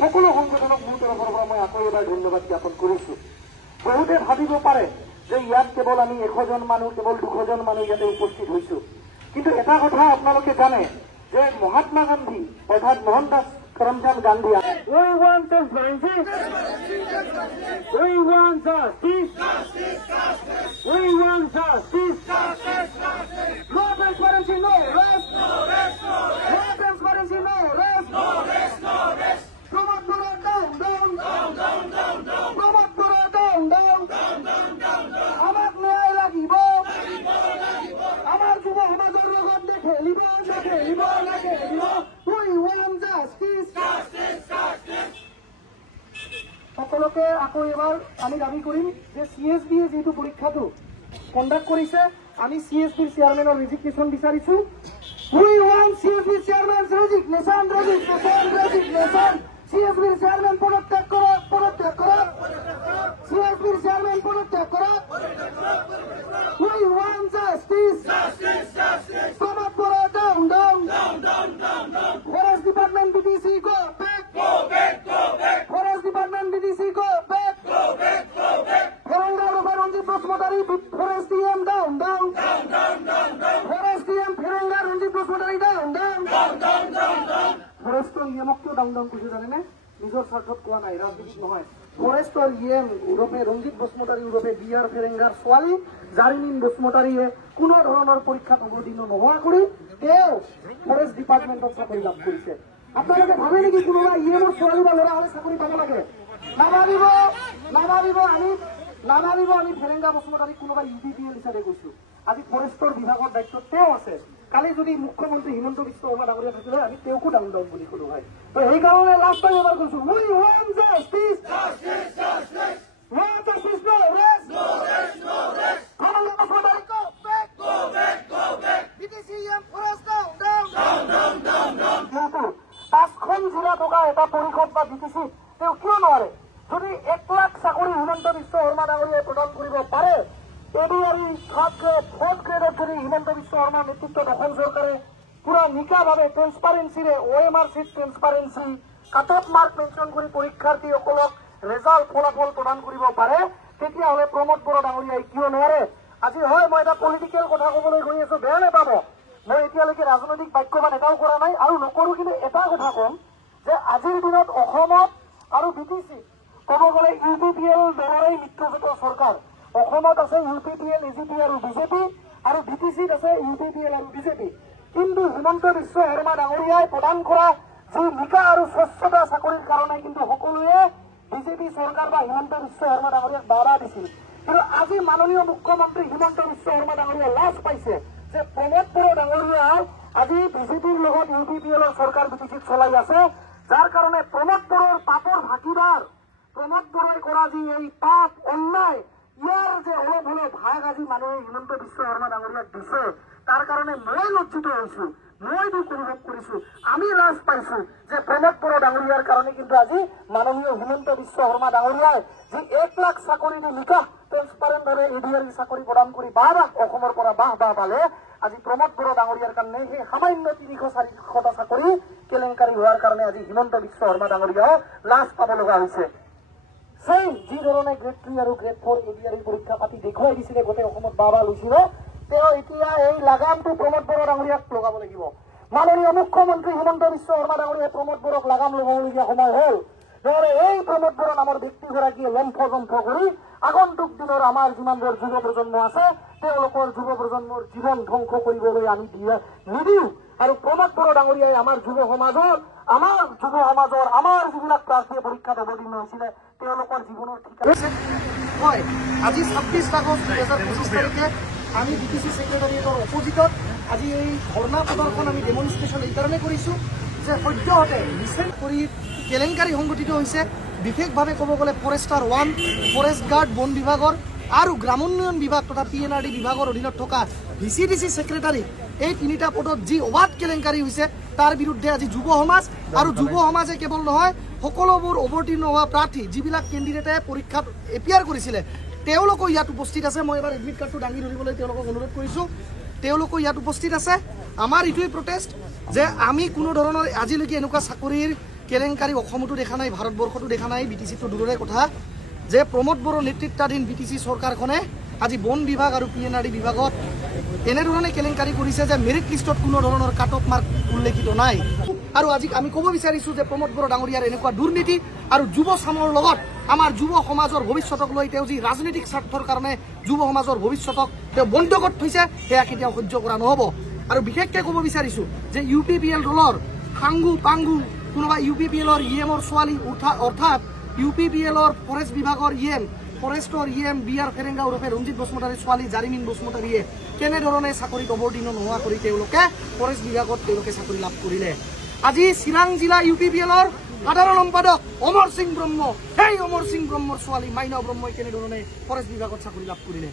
সকলো সংগঠনক মোৰ তৰফৰ পৰা মই আকৌ এবাৰ ধন্যবাদ জ্ঞাপন কৰিছো। বহুতে ভাবিব পাৰে যে ইয়াত কেৱল আমি 100জন মানুহ, কেৱল 200জন মানুহ ইয়াতে উপস্থিত হৈছো, কিন্তু এটা কথা আপোনালোকে জানে যে মহাত্মা গান্ধী অৰ্থাৎ Mohandas Karamchand Gandhi We want transparency. We want justice. We want justice. No transparency, no rest. No transparency, no rest. Promote Bora down, down. Promote Bora down, down. আমাক ন্যায় লাগিব। আমাৰ যুৱ সমাজৰ লগত নেখেলিব। We want justice. সকলোকে আকৌ এবাৰ আমি দাবী কৰিম যে CSB যেটো পৰীক্ষাটো কণ্ডাক্ট কৰিছে, আমি CSB চেয়াৰমেনৰ ৰেজিগনেশ্যন বিচাৰিছো। We want CSB চেয়াৰমেন's resignation. CSB chairman পদত্যাগ কৰক। CSB চেয়াৰমেন পদত্যাগ কৰক। We want justice. Promote Bora down, down. Forest Department BTC go back. Forest Department BTC go back. Pheranga Ranjit Bosmotari Forest DM down. Forest DM Pheranga Ranjit Bosmotari down. Forester EM কিয় down কৰিছে জানেনে? নিজৰ স্বাৰ্থত কোৱা নাই, ৰাজনীতি নহয়। ফৰেষ্টৰ EM ইউৰোপে ৰঞ্জিত বসুমতাৰী ইউৰোপে BR ফেৰেংগাৰ ছোৱালী জাৰিমিন বসুমতাৰীয়ে কোনো ধৰণৰ পৰীক্ষাত অৱতীৰ্ণ নোহোৱা কৰি তেওঁ ফৰেষ্ট ডিপাৰ্টমেণ্টত চাকৰি লাভ কৰিছে। আপোনালোকে ভাবে নেকি কোনোবা EMৰ ছোৱালী বা ল'ৰা হ'লে চাকৰি পাব লাগে? নাভাবিব আমি ফেৰেংগা বসুমতাৰীক কোনোবা UPPL হিচাপে কৈছো। আজি ফৰেষ্টৰ বিভাগৰ দায়িত্বত তেওঁ আছে। কালি যদি মুখ্যমন্ত্ৰী হিমন্ত বিশ্ব শৰ্মা ডাঙৰীয়া থাকিলে আমি তেওঁকো ডাউন বুলি কলো হয়। তো সেইকাৰণে লাষ্ট টাইম এবাৰ কৈছো We want justice. Want justice, no rest. Pheranga Bosmotary go back. BTCM forest down. 5খন জিলা থকা এটা পৰিষদ বা BTC তেওঁ কিয় নোৱাৰে? যদি 1 লাখ চাকৰি হিমন্ত বিশ্ব শৰ্মা ডাঙৰীয়াই প্ৰদান কৰিব পাৰে, ADRE 4th গ্ৰেডত যদি হিমন্ত বিশ্ব শৰ্মাৰ নেতৃত্বত অসম চৰকাৰে পুৰা নিকাভাৱে ট্ৰেন্সপাৰেন্সিৰে OMR sheet transparency cut off mark mention কৰি পৰীক্ষাৰ্থীসকলক ৰেজাল্ট ফলাফল প্ৰদান কৰিব পাৰে, তেতিয়াহ'লে প্ৰমোদ বড়ো ডাঙৰীয়াই কিয় নোৱাৰে? আজি হয় মই এটা পলিটিকেল কথা ক'বলৈ গৈ আছো, বেয়া নাপাব। মই এতিয়ালৈকে ৰাজনৈতিক বাক্যবান এটাও কৰা নাই আৰু নকৰো, কিন্তু এটা কথা ক'ম যে আজিৰ দিনত অসমত আৰু BTC ক'ব গ'লে UPPL দলৰেই মিত্ৰজোঁটৰ চৰকাৰ। অসমত আছে UPPL, AGP আৰু BJP, আৰু BTCত আছে UPPL আৰু BJP। কিন্তু হিমন্ত বিশ্ব শৰ্মা ডাঙৰীয়াই প্ৰদান কৰা যি নিকা আৰু স্বচ্ছতা চাকৰিৰ কাৰণে কিন্তু সকলোৱে BJP চৰকাৰ বা হিমন্ত বিশ্ব শৰ্মা ডাঙৰীয়াক বাধা দিছিল। কিন্তু আজি মাননীয় মুখ্যমন্ত্ৰী হিমন্ত বিশ্ব শৰ্মা ডাঙৰীয়াই লাজ পাইছে যে প্ৰমোদ বড়ো ডাঙৰীয়াই আজি BJPৰ লগত UPPLৰ চৰকাৰ BTCত চলাই আছে, যাৰ কাৰণে প্ৰমোদ বড়োৰ পাপৰ ভাগিদাৰ প্ৰমোদ বড়োই কৰা যি এই পাপ অন্যায়, ইয়াৰ যে অলপ হলেও ভাগ আজি মানুহে হিমন্ত বিশ্ব শৰ্মা ডাঙৰীয়াক দিছে, তাৰ কাৰণে মই লজ্জিত হৈছো, মই দুখ অনুভৱ কৰিছো। আমি লাজ পাইছো যে প্ৰমোদ বড়ো ডাঙৰীয়াৰ কাৰণে কিন্তু আজি মাননীয় হিমন্ত বিশ্ব শৰ্মা ডাঙৰীয়াই যি 1 লাখ চাকৰি দি নিকাহ ট্ৰেন্সপাৰেণ্টভাৱে ADRE চাকৰি প্ৰদান কৰি অসমৰ পৰা বাহ পালে, আজি প্ৰমোদ বড়ো ডাঙৰীয়াৰ কাৰণে সেই সামান্য 300-400টা চাকৰি কেলেংকাৰী হোৱাৰ কাৰণে আজি হিমন্ত বিশ্ব শৰ্মা ডাঙৰীয়াও লাজ পাব লগা হৈছে। সেই যি ধৰণে গ্ৰেড 3 আৰু গ্ৰেড 4 ADRE পৰীক্ষা পাতি দেখুৱাই দিছিলে, গোটেই অসমত বাবা লৈছিল, তেওঁ এতিয়া এই লাগামটো প্ৰমোদ বড়ো ডাঙৰীয়াক লগাব লাগিব। মাননীয় মুখ্যমন্ত্ৰী হিমন্ত বিশ্ব শৰ্মা ডাঙৰীয়াই প্ৰমোদ বড়োক লাগাম লগাবলগীয়া সময় হ'ল। নহ'লে এই প্ৰমোদ বড়ো নামৰ ব্যক্তিগৰাকীয়ে লম্ফ কৰি আগন্তুক দিনৰ আমাৰ যিমানবোৰ যুৱ প্ৰজন্ম আছে তেওঁলোকৰ যুৱ প্ৰজন্মৰ জীৱন ধ্বংস কৰিবলৈ আমি নিদিওঁ। আৰু প্ৰমোদ বড়ো ডাঙৰীয়াই আমাৰ যুৱ সমাজৰ আমাৰ যিবিলাক প্ৰাৰ্থীয়ে পৰীক্ষাত অৱতীৰ্ণ হৈছিলে তেওঁলোকৰ জীৱনৰ ঠিকানা হয়। আজি 26 আগষ্ট 2025 তাৰিখে আমি BTC ছেক্ৰেটাৰিয়েটৰ অপজিটত আজি এই ধৰ্ণা প্ৰদৰ্শন আমি ডেমনষ্ট্ৰেশ্যন এইকাৰণে কৰিছো যে সদ্যহতে ৰিচেণ্ট কৰি কেলেংকাৰী সংঘটিত হৈছে। বিশেষভাৱে ক'ব গ'লে ফৰেষ্টাৰ 1, ফৰেষ্ট গাৰ্ড বন বিভাগৰ আৰু গ্ৰামোন্নয়ন বিভাগ তথা PNRD বিভাগৰ অধীনত থকা VCDC ছেক্ৰেটাৰী এই 3টা পদত যি অবাধ কেলেংকাৰী হৈছে তাৰ বিৰুদ্ধে আজি যুৱ সমাজ আৰু যুৱ সমাজে কেৱল নহয় সকলোবোৰ অৱতীৰ্ণ হোৱা প্ৰাৰ্থী যিবিলাক কেণ্ডিডেটে পৰীক্ষাত এপিয়াৰ কৰিছিলে তেওঁলোকো ইয়াত উপস্থিত আছে। মই এবাৰ এডমিট কাৰ্ডটো দাঙি ধৰিবলৈ তেওঁলোকক অনুৰোধ কৰিছোঁ। তেওঁলোকো ইয়াত উপস্থিত আছে। আমাৰ এইটোৱেই প্ৰটেষ্ট যে আমি কোনো ধৰণৰ আজিলৈকে এনেকুৱা চাকৰিৰ কেলেংকাৰী অসমতো দেখা নাই, ভাৰতবৰ্ষতো দেখা নাই, BTCটো দূৰৰে কথা, যে প্ৰমোদ বড়ো নেতৃত্বাধীন BTC চৰকাৰখনে আজি বন বিভাগ আৰু PNRD বিভাগত এনেধৰণে কেলেংকাৰী কৰিছে যে মেৰিট লিষ্টত কোনো ধৰণৰ কাট অফ মাৰ্ক উল্লেখিত নাই। আৰু আজি আমি ক'ব বিচাৰিছোঁ যে প্ৰমোদ বড়ো ডাঙৰীয়াৰ এনেকুৱা দুৰ্নীতি আৰু যুৱ চামৰ লগত আমাৰ যুৱ সমাজৰ ভৱিষ্যতক লৈ তেওঁ যি ৰাজনৈতিক স্বাৰ্থৰ কাৰণে যুৱ সমাজৰ ভৱিষ্যতক তেওঁ বন্ধকত থৈছে, সেয়া কেতিয়াও সহ্য কৰা নহ'ব। আৰু বিশেষকৈ ক'ব বিচাৰিছোঁ যে UPPL দলৰ সাংগু পাংগু কোনোবা UPPLৰ EMৰ ছোৱালী অৰ্থাৎ UPPLৰ ফৰেষ্ট বিভাগৰ ফৰেষ্টৰ BR ফেৰেংগা ওৰফে ৰঞ্জিত বসুমতাৰীৰ ছোৱালী জাৰিমিন বসুমতাৰীয়ে কেনেধৰণে চাকৰিত অৱতীৰ্ণ নোহোৱা কৰি তেওঁলোকে ফৰেষ্ট বিভাগত তেওঁলোকে চাকৰি লাভ কৰিলে। আজি চিৰাং জিলা UPPLৰ সাধাৰণ সম্পাদক অমৰ সিং ব্ৰহ্ম, সেই অমৰ সিং ব্ৰহ্মৰ ছোৱালী মাইনা ব্ৰহ্মই কেনেধৰণে ফৰেষ্ট বিভাগত চাকৰি লাভ কৰিলে।